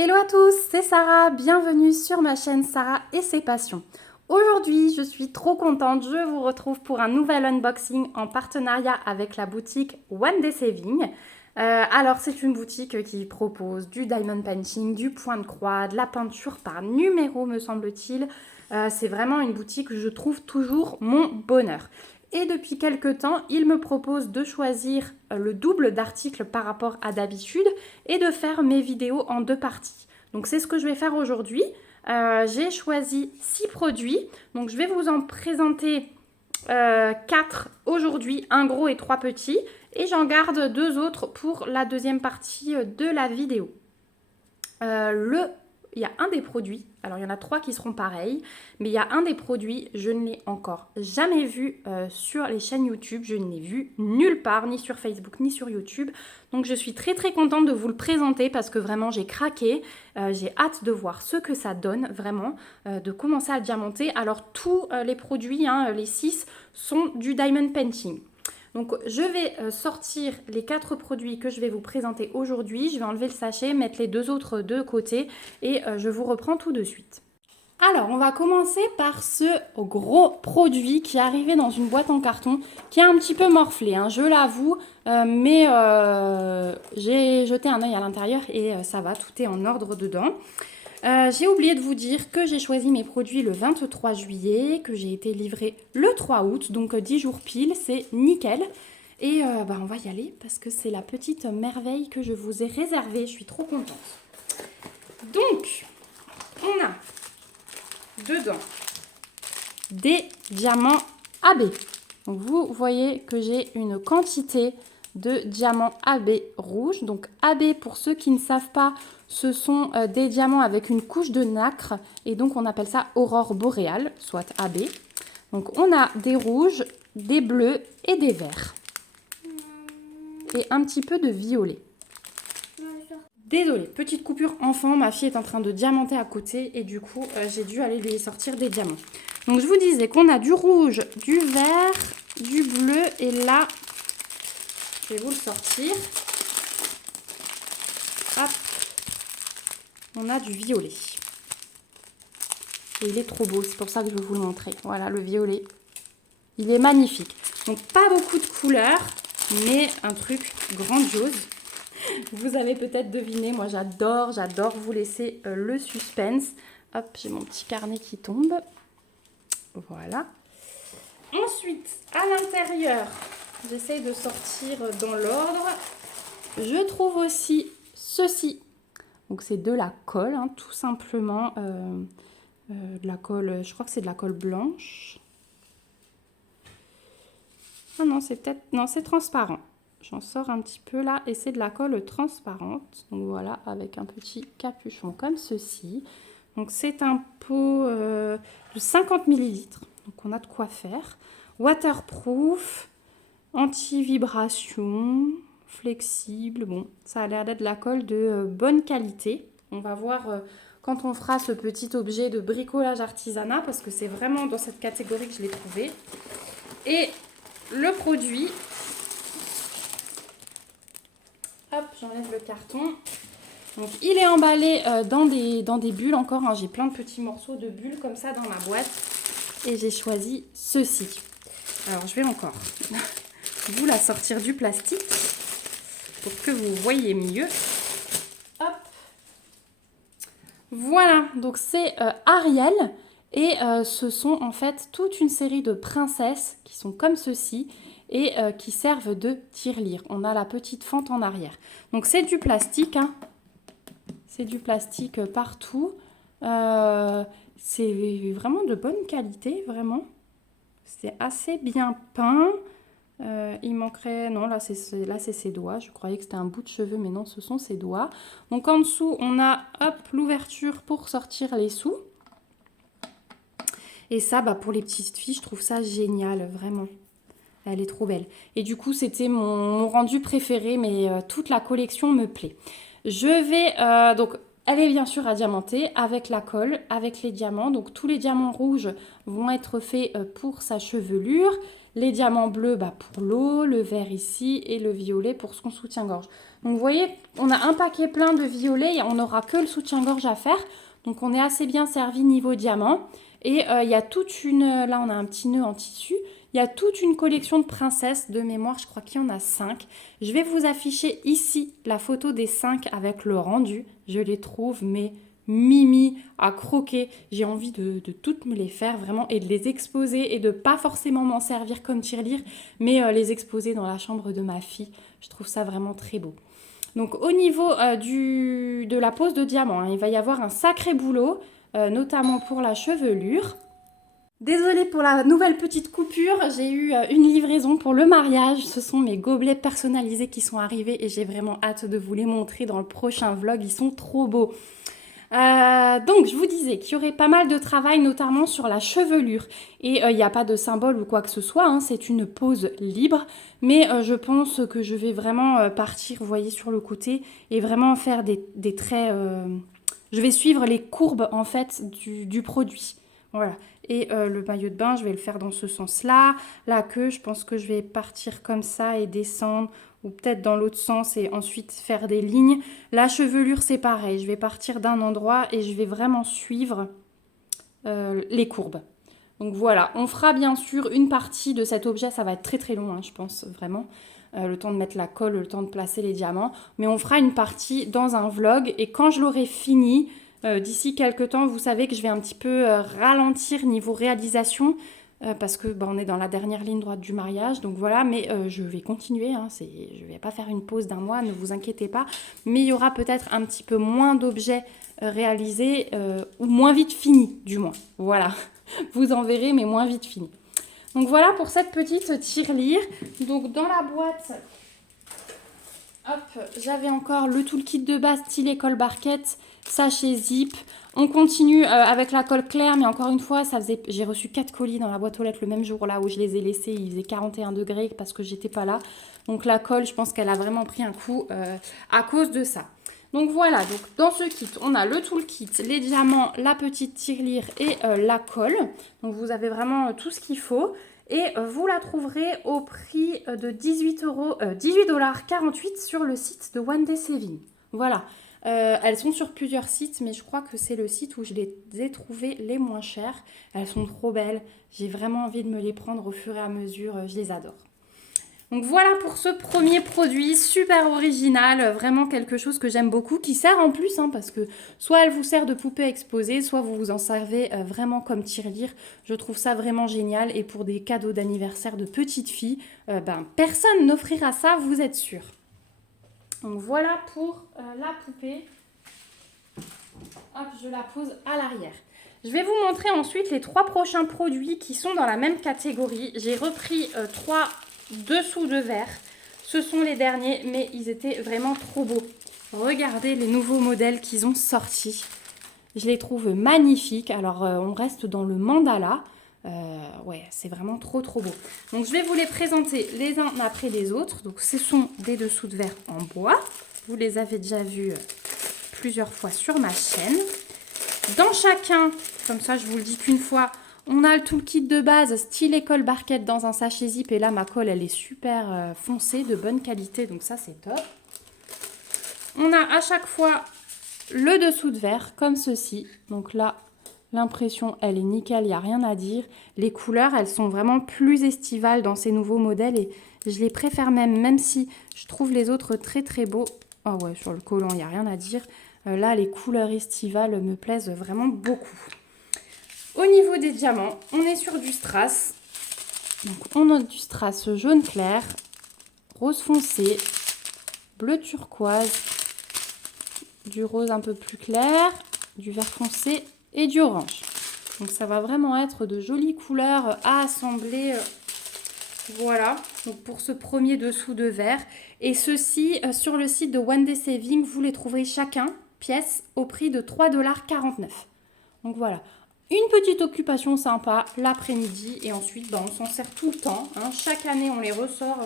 Hello à tous, c'est Sarah, bienvenue sur ma chaîne Sarah et ses passions. Aujourd'hui, je suis trop contente, je vous retrouve pour un nouvel unboxing en partenariat avec la boutique One Day Saving. Alors, c'est une boutique qui propose du diamond painting, du point de croix, de la peinture par numéro, me semble-t-il. C'est vraiment une boutique où je trouve toujours mon bonheur. Et depuis quelques temps, il me propose de choisir le double d'articles par rapport à d'habitude et de faire mes vidéos en deux parties. Donc c'est ce que je vais faire aujourd'hui. J'ai choisi 6 produits. Donc je vais vous en présenter 4 aujourd'hui, un gros et 3 petits. Et j'en garde 2 autres pour la deuxième partie de la vidéo. Il y a un des produits, alors il y en a 3 qui seront pareils, mais il y a un des produits, je ne l'ai encore jamais vu sur les chaînes YouTube, je ne l'ai vu nulle part, ni sur Facebook, ni sur YouTube. Donc je suis très très contente de vous le présenter parce que vraiment j'ai craqué, j'ai hâte de voir ce que ça donne, vraiment, de commencer à diamanter. Alors tous les produits, les 6, sont du diamond painting. Donc je vais sortir les 4 produits que je vais vous présenter aujourd'hui. Je vais enlever le sachet, mettre les 2 autres de côté et je vous reprends tout de suite. Alors, on va commencer par ce gros produit qui est arrivé dans une boîte en carton, qui est un petit peu morflé, je l'avoue, mais j'ai jeté un œil à l'intérieur et ça va, tout est en ordre dedans. J'ai oublié de vous dire que j'ai choisi mes produits le 23 juillet, que j'ai été livrée le 3 août, donc 10 jours pile, c'est nickel. Et on va y aller parce que c'est la petite merveille que je vous ai réservée, je suis trop contente. Donc, on a dedans des diamants AB. Donc vous voyez que j'ai une quantité de diamants AB rouges. Donc AB, pour ceux qui ne savent pas, ce sont des diamants avec une couche de nacre et donc on appelle ça aurore boréale, soit AB. Donc on a des rouges, des bleus et des verts. Et un petit peu de violet. Désolée, petite coupure enfant, ma fille est en train de diamanter à côté et du coup j'ai dû aller lui sortir des diamants. Donc je vous disais qu'on a du rouge, du vert, du bleu et là, je vais vous le sortir. Hop, on a du violet. Et il est trop beau, c'est pour ça que je vais vous le montrer. Voilà le violet, il est magnifique. Donc pas beaucoup de couleurs, mais un truc grandiose. Vous avez peut-être deviné, moi j'adore vous laisser le suspense. Hop, j'ai mon petit carnet qui tombe. Voilà. Ensuite, à l'intérieur, j'essaye de sortir dans l'ordre. Je trouve aussi ceci. Donc c'est de la colle, tout simplement. De la colle, je crois que c'est de la colle blanche. Ah non, c'est peut-être... Non, c'est transparent. J'en sors un petit peu là et c'est de la colle transparente. Donc voilà, avec un petit capuchon comme ceci. Donc c'est un pot de 50 ml. Donc on a de quoi faire. Waterproof, anti-vibration, flexible. Bon, ça a l'air d'être de la colle de bonne qualité. On va voir quand on fera ce petit objet de bricolage artisanat parce que c'est vraiment dans cette catégorie que je l'ai trouvé. Et le produit... Hop, j'enlève le carton. Donc, il est emballé dans des bulles encore. J'ai plein de petits morceaux de bulles comme ça dans ma boîte. Et j'ai choisi ceci. Alors, je vais encore vous la sortir du plastique pour que vous voyez mieux. Hop. Voilà, donc c'est Ariel. Et ce sont en fait toute une série de princesses qui sont comme ceci et qui servent de tirelire. On a la petite fente en arrière. Donc c'est du plastique, c'est du plastique partout. C'est vraiment de bonne qualité, vraiment. C'est assez bien peint. Il manquerait... Non, là c'est ses doigts. Je croyais que c'était un bout de cheveux, mais non, ce sont ses doigts. Donc en dessous, on a l'ouverture pour sortir les sous. Et ça, pour les petites filles, je trouve ça génial, vraiment. Elle est trop belle. Et du coup, c'était mon rendu préféré, mais toute la collection me plaît. Je vais... donc, elle est bien sûr à diamanter avec la colle, avec les diamants. Donc, tous les diamants rouges vont être faits pour sa chevelure. Les diamants bleus pour l'eau, le vert ici et le violet pour son soutien-gorge. Donc vous voyez, on a un paquet plein de violets et on n'aura que le soutien-gorge à faire. Donc on est assez bien servi niveau diamant. Et il y a toute une... Là on a un petit nœud en tissu. Il y a toute une collection de princesses de mémoire, je crois qu'il y en a 5. Je vais vous afficher ici la photo des 5 avec le rendu. Je les trouve mais mimi à croquer. J'ai envie de toutes me les faire vraiment et de les exposer et de pas forcément m'en servir comme tirelire, mais les exposer dans la chambre de ma fille. Je trouve ça vraiment très beau. Donc au niveau de la pose de diamant, hein, il va y avoir un sacré boulot, notamment pour la chevelure. Désolée pour la nouvelle petite coupure, j'ai eu une livraison pour le mariage. Ce sont mes gobelets personnalisés qui sont arrivés et j'ai vraiment hâte de vous les montrer dans le prochain vlog. Ils sont trop beaux. Donc je vous disais qu'il y aurait pas mal de travail, notamment sur la chevelure. Et il n'y a pas de symbole ou quoi que ce soit, hein, c'est une pose libre. Mais je pense que je vais vraiment partir, vous voyez, sur le côté et vraiment faire des traits... Je vais suivre les courbes en fait du produit. Voilà. Et le maillot de bain, je vais le faire dans ce sens-là. La queue, je pense que je vais partir comme ça et descendre, ou peut-être dans l'autre sens et ensuite faire des lignes. La chevelure, c'est pareil. Je vais partir d'un endroit et je vais vraiment suivre les courbes. Donc voilà, on fera bien sûr une partie de cet objet. Ça va être très très long, hein, je pense, vraiment. Le temps de mettre la colle, le temps de placer les diamants. Mais on fera une partie dans un vlog. Et quand je l'aurai fini... d'ici quelques temps, vous savez que je vais un petit peu ralentir niveau réalisation parce que on est dans la dernière ligne droite du mariage. Donc voilà, mais je vais continuer. Hein, je ne vais pas faire une pause d'un mois, ne vous inquiétez pas. Mais il y aura peut-être un petit peu moins d'objets réalisés ou moins vite finis, du moins. Voilà, vous en verrez, mais moins vite finis. Donc voilà pour cette petite tirelire. Donc dans la boîte... Hop, j'avais encore le toolkit de base style école barquette, sachet zip. On continue avec la colle claire, mais encore une fois, j'ai reçu 4 colis dans la boîte aux lettres le même jour là où je les ai laissés. Il faisait 41 degrés parce que j'étais pas là. Donc la colle, je pense qu'elle a vraiment pris un coup à cause de ça. Donc voilà, donc dans ce kit, on a le toolkit, les diamants, la petite tirelire et la colle. Donc vous avez vraiment tout ce qu'il faut. Et vous la trouverez au prix de 18,48 sur le site de One Day Saving. Voilà. Elles sont sur plusieurs sites, mais je crois que c'est le site où je les ai trouvées les moins chères. Elles sont trop belles. J'ai vraiment envie de me les prendre au fur et à mesure. Je les adore. Donc voilà pour ce premier produit, super original, vraiment quelque chose que j'aime beaucoup, qui sert en plus, hein, parce que soit elle vous sert de poupée exposée, soit vous vous en servez vraiment comme tirelire. Je trouve ça vraiment génial et pour des cadeaux d'anniversaire de petites filles, personne n'offrira ça, vous êtes sûr. Donc voilà pour la poupée. Hop, je la pose à l'arrière. Je vais vous montrer ensuite les 3 prochains produits qui sont dans la même catégorie. J'ai repris 3 dessous de verre. Ce sont les derniers, mais ils étaient vraiment trop beaux. Regardez les nouveaux modèles qu'ils ont sortis. Je les trouve magnifiques. Alors, on reste dans le mandala. Ouais, c'est vraiment trop trop beau. Donc, je vais vous les présenter les uns après les autres. Donc, ce sont des dessous de verre en bois. Vous les avez déjà vus plusieurs fois sur ma chaîne. Dans chacun, comme ça, je vous le dis qu'une fois, on a le toolkit de base style école barquette dans un sachet zip. Et là, ma colle, elle est super foncée, de bonne qualité. Donc ça, c'est top. On a à chaque fois le dessous de verre, comme ceci. Donc là, l'impression, elle est nickel, il n'y a rien à dire. Les couleurs, elles sont vraiment plus estivales dans ces nouveaux modèles. Et je les préfère même si je trouve les autres très très beaux. Ah ouais, sur le collant, il n'y a rien à dire. Là, les couleurs estivales me plaisent vraiment beaucoup. Au niveau des diamants, on est sur du strass. Donc, on a du strass jaune clair, rose foncé, bleu turquoise, du rose un peu plus clair, du vert foncé et du orange. Donc, ça va vraiment être de jolies couleurs à assembler. Voilà, donc pour ce premier dessous de verre. Et ceux-ci, sur le site de One Day Saving, vous les trouverez chacun, pièce, au prix de 3,49 $. Donc voilà. Une petite occupation sympa l'après-midi et ensuite on s'en sert tout le temps. Hein. Chaque année on les ressort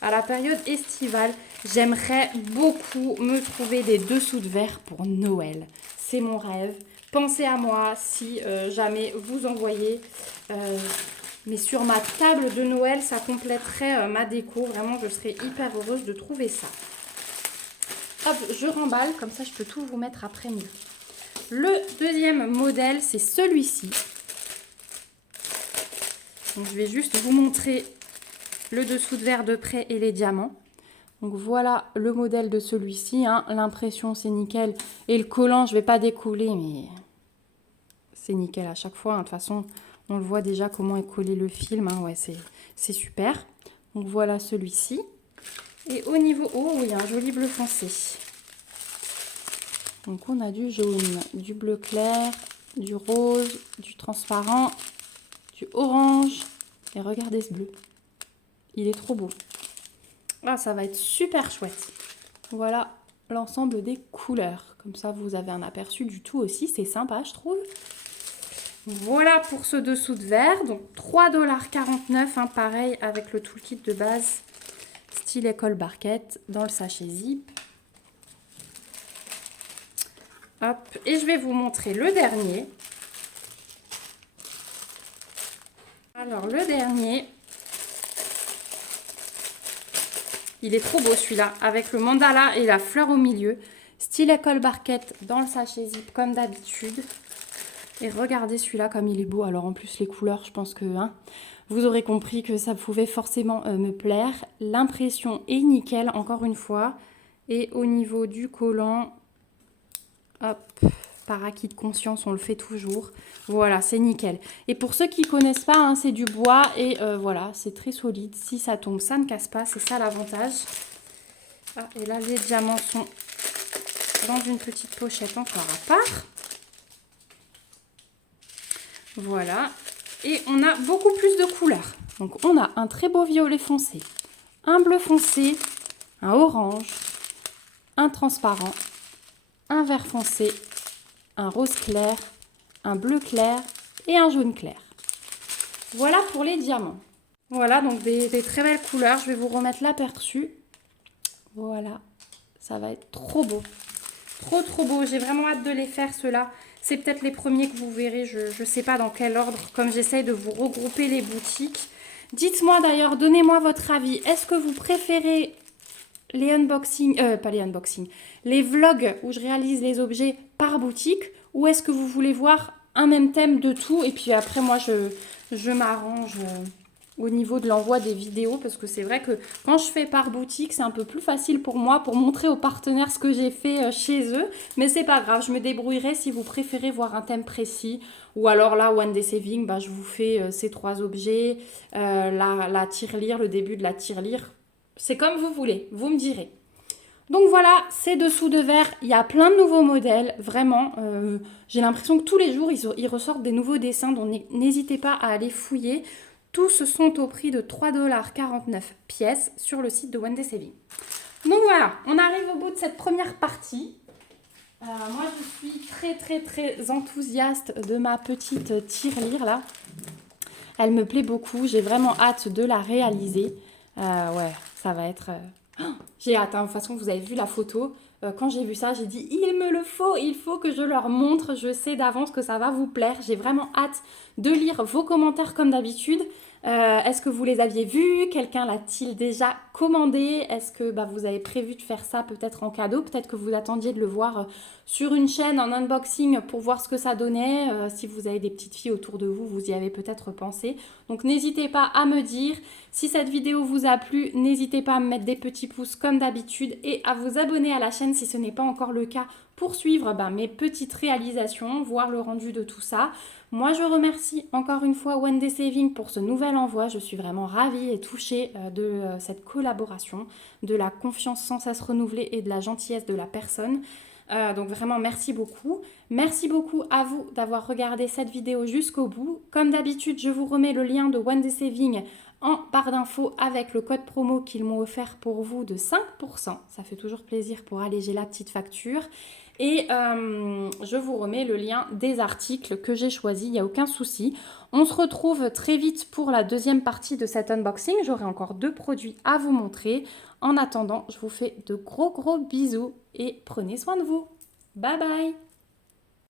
à la période estivale. J'aimerais beaucoup me trouver des dessous de verre pour Noël. C'est mon rêve. Pensez à moi si jamais vous envoyez Mais sur ma table de Noël, ça compléterait ma déco. Vraiment, je serais hyper heureuse de trouver ça. Hop, je remballe, comme ça je peux tout vous mettre après mieux. Le deuxième modèle, c'est celui-ci. Donc, je vais juste vous montrer le dessous de verre de près et les diamants. Donc voilà le modèle de celui-ci. Hein. L'impression, c'est nickel. Et le collant, je ne vais pas décoller, mais c'est nickel à chaque fois. Hein. De toute façon, on le voit déjà comment est collé le film. Hein. Ouais, c'est super. Donc voilà celui-ci. Et au niveau... Oh oui, un joli bleu foncé. Donc on a du jaune, du bleu clair, du rose, du transparent, du orange. Et regardez ce bleu. Il est trop beau. Ah, ça va être super chouette. Voilà l'ensemble des couleurs. Comme ça, vous avez un aperçu du tout aussi. C'est sympa, je trouve. Voilà pour ce dessous de verre. Donc 3,49 $. Hein, pareil avec le toolkit de base. Style école barquette dans le sachet zip. Hop. Et je vais vous montrer le dernier. Alors le dernier... Il est trop beau celui-là, avec le mandala et la fleur au milieu. Style école barquette dans le sachet zip comme d'habitude. Et regardez celui-là comme il est beau. Alors en plus les couleurs, je pense que vous aurez compris que ça pouvait forcément me plaire. L'impression est nickel encore une fois. Et au niveau du collant, hop, par acquis de conscience, on le fait toujours. Voilà, c'est nickel. Et pour ceux qui ne connaissent pas, hein, c'est du bois et voilà, c'est très solide. Si ça tombe, ça ne casse pas, c'est ça l'avantage. Ah, et là, les diamants sont dans une petite pochette encore à part. Voilà. Et on a beaucoup plus de couleurs. Donc, on a un très beau violet foncé, un bleu foncé, un orange, un transparent, un vert foncé, un rose clair, un bleu clair et un jaune clair. Voilà pour les diamants. Voilà, donc des très belles couleurs. Je vais vous remettre l'aperçu. Voilà, ça va être trop beau. Trop, trop beau. J'ai vraiment hâte de les faire, ceux-là. C'est peut-être les premiers que vous verrez. Je ne sais pas dans quel ordre, comme j'essaye de vous regrouper les boutiques. Dites-moi d'ailleurs, donnez-moi votre avis. Est-ce que vous préférez les unboxings, pas les unboxings, les vlogs où je réalise les objets par boutique, ou est-ce que vous voulez voir un même thème de tout et puis après moi je m'arrange au niveau de l'envoi des vidéos, parce que c'est vrai que quand je fais par boutique, c'est un peu plus facile pour moi pour montrer aux partenaires ce que j'ai fait chez eux, mais c'est pas grave, je me débrouillerai si vous préférez voir un thème précis, ou alors là, One Day Saving, bah, je vous fais ces 3 objets, la tirelire, le début de la tirelire. C'est comme vous voulez, vous me direz. Donc voilà, ces dessous de verre, il y a plein de nouveaux modèles, vraiment. J'ai l'impression que tous les jours, ils ressortent des nouveaux dessins, donc n'hésitez pas à aller fouiller. Tous sont au prix de 3,49 $ pièce sur le site de One Day Saving. Donc voilà, on arrive au bout de cette première partie. Moi, je suis très, très, très enthousiaste de ma petite tirelire là. Elle me plaît beaucoup, j'ai vraiment hâte de la réaliser. Ouais, ça va être... J'ai hâte, hein. De toute façon, vous avez vu la photo. Quand j'ai vu ça, j'ai dit, il me le faut, il faut que je leur montre. Je sais d'avance que ça va vous plaire. J'ai vraiment hâte de lire vos commentaires comme d'habitude. Est-ce que vous les aviez vus? Quelqu'un l'a-t-il déjà commandé? Est-ce que vous avez prévu de faire ça peut-être en cadeau? Peut-être que vous attendiez de le voir sur une chaîne en unboxing pour voir ce que ça donnait. Si vous avez des petites filles autour de vous, vous y avez peut-être pensé. Donc n'hésitez pas à me dire. Si cette vidéo vous a plu, n'hésitez pas à me mettre des petits pouces comme d'habitude et à vous abonner à la chaîne si ce n'est pas encore le cas pour suivre mes petites réalisations, voir le rendu de tout ça. Moi, je remercie encore une fois One Day Saving pour ce nouvel envoi. Je suis vraiment ravie et touchée de cette collaboration, de la confiance sans cesse renouvelée et de la gentillesse de la personne. Donc vraiment, merci beaucoup. Merci beaucoup à vous d'avoir regardé cette vidéo jusqu'au bout. Comme d'habitude, je vous remets le lien de One Day Saving en barre d'infos avec le code promo qu'ils m'ont offert pour vous de 5%. Ça fait toujours plaisir pour alléger la petite facture. Et je vous remets le lien des articles que j'ai choisis, il n'y a aucun souci. On se retrouve très vite pour la deuxième partie de cet unboxing. J'aurai encore 2 produits à vous montrer. En attendant, je vous fais de gros bisous et prenez soin de vous. Bye bye!